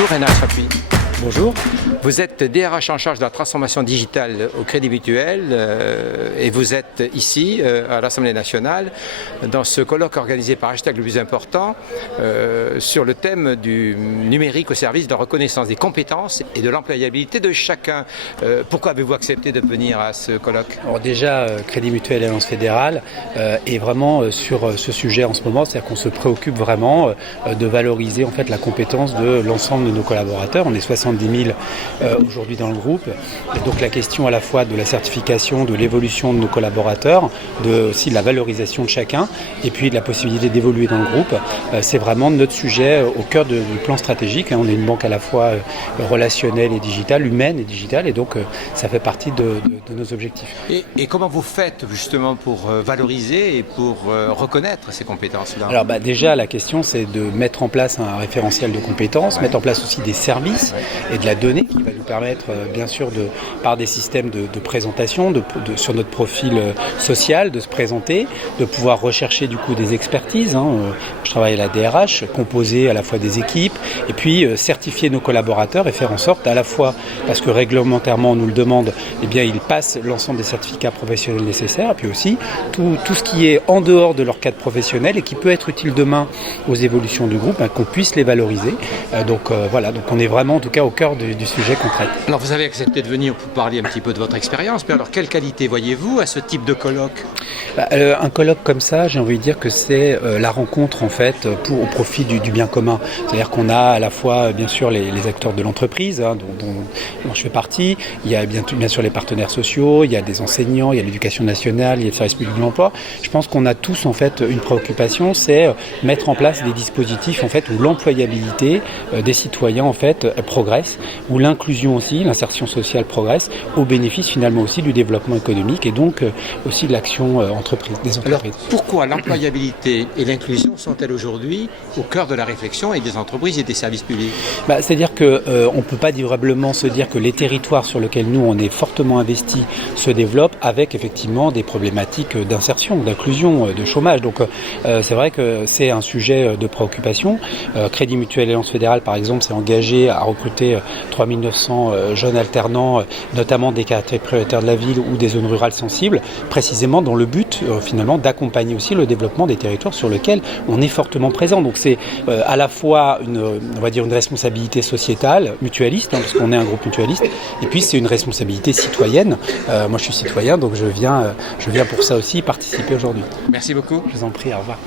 Bonjour Rénal Chapuis. Bonjour. Vous êtes DRH en charge de la transformation digitale au Crédit Mutuel et vous êtes ici à l'Assemblée nationale dans ce colloque organisé par Hashtag le plus important sur le thème du numérique au service de la reconnaissance des compétences et de l'employabilité de chacun. Pourquoi avez-vous accepté de venir à ce colloque? Alors déjà, Crédit Mutuel Alliance Fédérale est vraiment sur ce sujet en ce moment, c'est-à-dire qu'on se préoccupe vraiment de valoriser en fait la compétence de l'ensemble de nos collaborateurs. On est 70 000 aujourd'hui dans le groupe. Et donc la question à la fois de la certification, de l'évolution de nos collaborateurs, aussi de la valorisation de chacun, et puis de la possibilité d'évoluer dans le groupe, c'est vraiment notre sujet au cœur du plan stratégique. On est une banque à la fois relationnelle et digitale, humaine et digitale, et donc ça fait partie de nos objectifs. Et comment vous faites justement pour valoriser et pour reconnaître ces compétences-là? Alors déjà, la question c'est de mettre en place un référentiel de compétences, mettre en place aussi des services et de la donnée qui va nous permettre bien sûr par des systèmes de présentation sur notre profil social, de se présenter, de pouvoir rechercher du coup des expertises. Je travaille à la DRH, composer à la fois des équipes et puis certifier nos collaborateurs et faire en sorte à la fois, parce que réglementairement on nous le demande, eh bien ils passent l'ensemble des certificats professionnels nécessaires, et puis aussi tout ce qui est en dehors de leur cadre professionnel et qui peut être utile demain aux évolutions du groupe, qu'on puisse les valoriser. Donc voilà, donc on est vraiment en tout cas au cœur du sujet qu'on traite. Alors vous avez accepté de venir pour parler un petit peu de votre expérience, mais alors quelle qualité voyez-vous à ce type de colloque? Un colloque comme ça, j'ai envie de dire que c'est la rencontre en fait au profit du bien commun. C'est-à-dire qu'on a à la fois bien sûr les acteurs de l'entreprise dont je fais partie, il y a bien sûr les partenaires sociaux, il y a des enseignants, il y a l'éducation nationale, il y a le service public de l'emploi. Je pense qu'on a tous en fait une préoccupation, c'est mettre en place des dispositifs en fait où l'employabilité des citoyens en fait progresse, où l'inclusion aussi, l'insertion sociale progresse, au bénéfice finalement aussi du développement économique et donc aussi de l'action des entreprises. Alors pourquoi l'employabilité et l'inclusion sont-elles aujourd'hui au cœur de la réflexion et des entreprises et des services publics? C'est-à-dire qu'on ne peut pas durablement se dire que les territoires sur lesquels nous on est fortement investis se développent avec effectivement des problématiques d'insertion, d'inclusion, de chômage. Donc c'est vrai que c'est un sujet de préoccupation. Crédit Mutuel Alliance Fédérale par exemple s'est engagé à recruter 3900 jeunes alternants, notamment des quartiers prioritaires de la ville ou des zones rurales sensibles, précisément dans le but finalement d'accompagner aussi le développement des territoires sur lesquels on est fortement présent. Donc c'est à la fois on va dire une responsabilité sociétale, mutualiste, parce qu'on est un groupe mutualiste, et puis c'est une responsabilité citoyenne. Moi je suis citoyen, donc je viens pour ça aussi participer aujourd'hui. Merci beaucoup. Je vous en prie, au revoir.